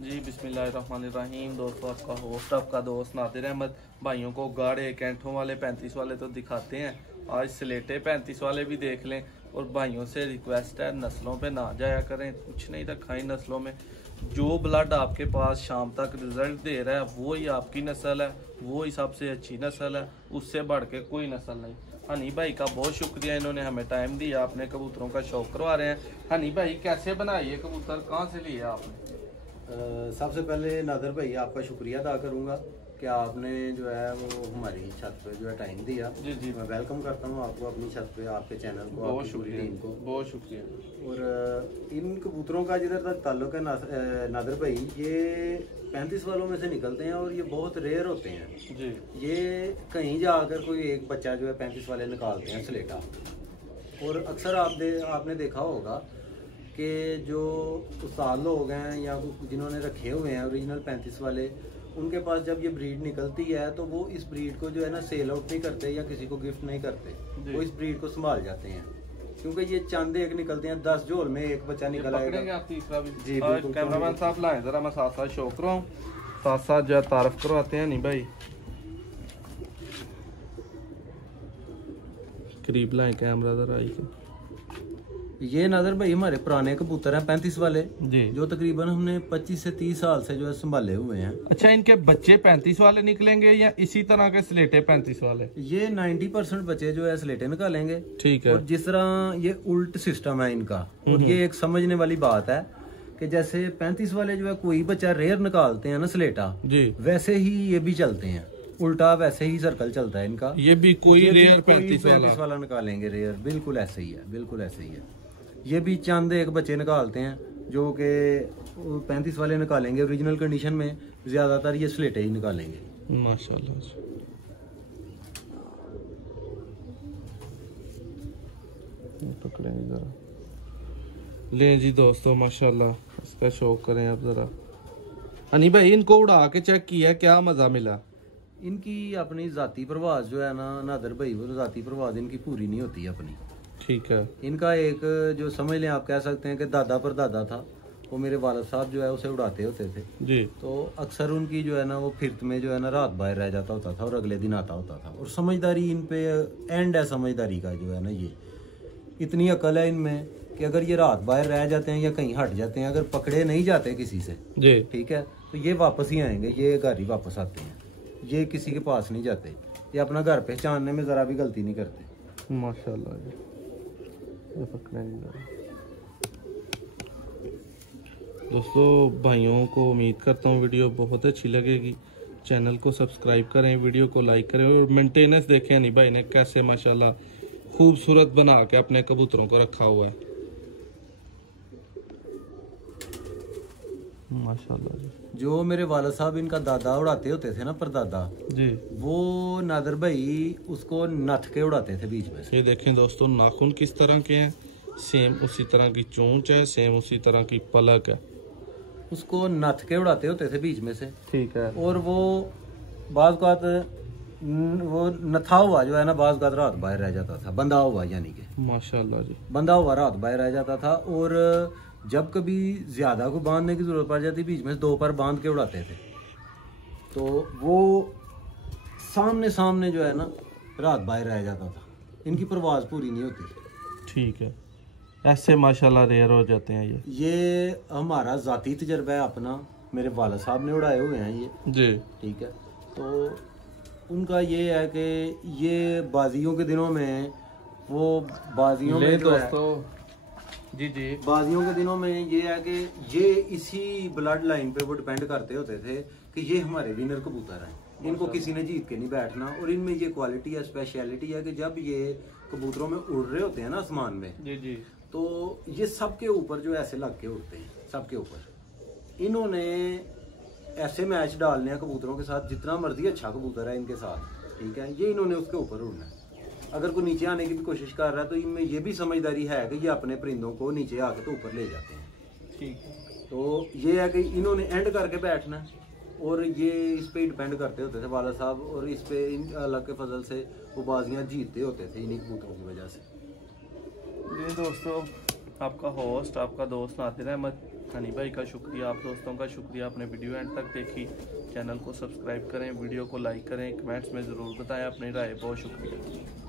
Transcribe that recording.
जी बिस्मिल्लाहिर्रहमानिर्रहीम। दोस्तों, आपका होस्ट आपका दोस्त नादिर अहमद। भाइयों को गाढ़े कैंठों वाले 35 वाले तो दिखाते हैं, आज स्लेटे 35 वाले भी देख लें। और भाइयों से रिक्वेस्ट है, नस्लों पे ना जाया करें, कुछ नहीं रखा इन नस्लों में। जो ब्लड आपके पास शाम तक रिजल्ट दे रहा है वो ही आपकी नस्ल है, वो ही सबसे अच्छी नस्ल है, उससे बढ़ के कोई नस्ल नहीं। हनी भाई का बहुत शुक्रिया, इन्होंने हमें टाइम दिया, अपने कबूतरों का शौक करवा रहे हैं। हनी भाई, कैसे बनाइए कबूतर, कहाँ से लिए आपने? सबसे पहले नादर भाई आपका शुक्रिया अदा करूंगा कि आपने जो है वो हमारी छत पे जो है टाइम दिया। जी जी, मैं वेलकम करता हूँ आपको अपनी छत पे, आपके चैनल को, बहुत शुक्रिया, टीम को बहुत शुक्रिया। और इन कबूतरों का जिधर तक ताल्लुक है नादर भाई, ये 35 वालों में से निकलते हैं और ये बहुत रेयर होते हैं जी। ये कहीं जाकर कोई एक बच्चा जो है 35 वाले निकालते हैं स्लेटा। और अक्सर आपने देखा होगा कि जो उस्ताद लोग हैं या जिन्होंने रखे हुए हैं ओरिजिनल 35 वाले, उनके पास जब ये ब्रीड निकलती है तो वो इस ब्रीड को जो है ना सेल आउट नहीं करते या किसी को गिफ्ट नहीं करते, वो इस ब्रीड को संभाल जाते हैं। क्योंकि ये चंद एक निकलते हैं, 10 झोल में एक बच्चा निकल आएगा। आप तीसरा भी जी कैमरामैन साहब लाएं जरा, मैं साथ साथ शो करवाऊं, साथ साथ जो तारफ करवाते हैं। नहीं भाई, करीब लाएं कैमरा जरा आई के। ये नादर भाई हमारे पुराने कबूतर हैं 35 वाले जी, जो तकरीबन हमने 25 से 30 साल से जो है संभाले हुए हैं। अच्छा, इनके बच्चे 35 वाले निकलेंगे या इसी तरह के स्लेटे 35 वाले? ये 90% बच्चे जो है स्लेटे निकालेंगे। ठीक है। और जिस तरह ये उल्ट सिस्टम है इनका, और ये एक समझने वाली बात है कि जैसे 35 वाले जो है कोई बच्चा रेयर निकालते हैं ना स्लेटा जी, वैसे ही ये भी चलते हैं उल्टा, वैसे ही सर्कल चलता है इनका। ये भी कोई रेयर 35 वाला निकालेंगे रेयर, बिल्कुल ऐसे ही है, बिल्कुल ऐसे ही है। ये भी चंद एक बच्चे निकालते हैं जो कि 35 वाले निकालेंगे ओरिजिनल कंडीशन में, ज्यादातर ये स्लेटे ही निकालेंगे माशाल्लाह। पकड़ेंगे जरा, ले जी दोस्तों माशाल्लाह, इसका शौक करें आप जरा। हनी भाई, इनको उड़ा के चेक किया, क्या मजा मिला? इनकी अपनी जाती प्रवास जो है ना नादर भाई, वो जाती प्रवास इनकी पूरी नहीं होती अपनी। ठीक है। इनका एक जो समझ लें, आप कह सकते हैं कि दादा पर दादा था, वो मेरे वालिद साहब जो है उसे उड़ाते होते थे जी। तो अक्सर उनकी जो है ना वो फिरत में जो है ना रात बाहर रह जाता होता था और अगले दिन आता होता था। और समझदारी इन पे एंड है समझदारी का जो है ना, ये इतनी अकल है इनमें कि अगर ये रात बाहर रह जाते हैं या कहीं हट जाते हैं, अगर पकड़े नहीं जाते किसी से जी, ठीक है, तो ये वापस ही आएंगे, ये घर ही वापस आते हैं, ये किसी के पास नहीं जाते, ये अपना घर पहचानने में जरा भी गलती नहीं करते माशाल्लाह जी। दोस्तों, भाइयों को उम्मीद करता हूँ वीडियो बहुत अच्छी लगेगी। चैनल को सब्सक्राइब करें, वीडियो को लाइक करें और मेंटेनेंस देखें नहीं भाई ने कैसे माशाल्लाह खूबसूरत बना के अपने कबूतरों को रखा हुआ है माशाल्लाह जी। जो मेरे वालिद साहब इनका दादा उड़ाते होते थे ना, परदादा जी, वो नादर भाई उसको नथ के उड़ाते थे बीच में से। ये देखें दोस्तों, नाखून किस तरह के हैं, सेम उसी तरह की चोंच है, सेम उसी तरह की पलक है, उसको नथ के उड़ाते होते थे बीच में से। ठीक है। और वो बाज़ औक़ात वो नथा हुआ जो है ना, बाज़ औक़ात रात बाहर रह जाता था, बंधा हुआ यानी कि माशाल्लाह जी, बंधा हुआ रात बाहर रह जाता था। और जब कभी ज्यादा को बांधने की जरूरत पड़ जाती, बीच में 2 पर बांध के उड़ाते थे, तो वो सामने सामने जो है ना रात बाहर रह जाता था, इनकी परवाज पूरी नहीं होती। ठीक है, ऐसे माशाल्लाह रेयर हो जाते हैं ये हमारा जाती तजर्बा है अपना, मेरे वालिद साहब ने उड़ाए हुए हैं ये जी, ठीक है। तो उनका ये है कि ये बाजियों के दिनों में, वो बाजियों में दोस्तों जी जी, बाजियों के दिनों में ये है कि ये इसी ब्लड लाइन पे वो डिपेंड करते होते थे कि ये हमारे विनर कबूतर हैं, इनको किसी ने जीत के नहीं बैठना। और इनमें ये क्वालिटी है, स्पेशलिटी है कि जब ये कबूतरों में उड़ रहे होते हैं ना आसमान में जी जी, तो ये सबके ऊपर जो ऐसे लग के उड़ते हैं, सबके ऊपर। इन्होंने ऐसे मैच डालने हैं कबूतरों के साथ, जितना मर्जी अच्छा कबूतर है इनके साथ, ठीक है, ये इन्होंने उसके ऊपर उड़ना है। अगर कोई नीचे आने की भी कोशिश कर रहा है तो इनमें ये भी समझदारी है कि ये अपने परिंदों को नीचे आके तो ऊपर ले जाते हैं, ठीक है। तो ये है कि इन्होंने एंड करके बैठना है, और ये इस पे डिपेंड करते होते थे वाला साहब, और इस पे इन अल्लाह के फजल से वो बाजियां जीतते होते थे इन्हीं कबूतरों की वजह से। जी दोस्तों, आपका होस्ट आपका दोस्त नादिर अहमद। हनी भाई का शुक्रिया, आप दोस्तों का शुक्रिया, आपने वीडियो एंड तक देखी। चैनल को सब्सक्राइब करें, वीडियो को लाइक करें, कमेंट्स में ज़रूर बताएं अपनी राय। बहुत शुक्रिया।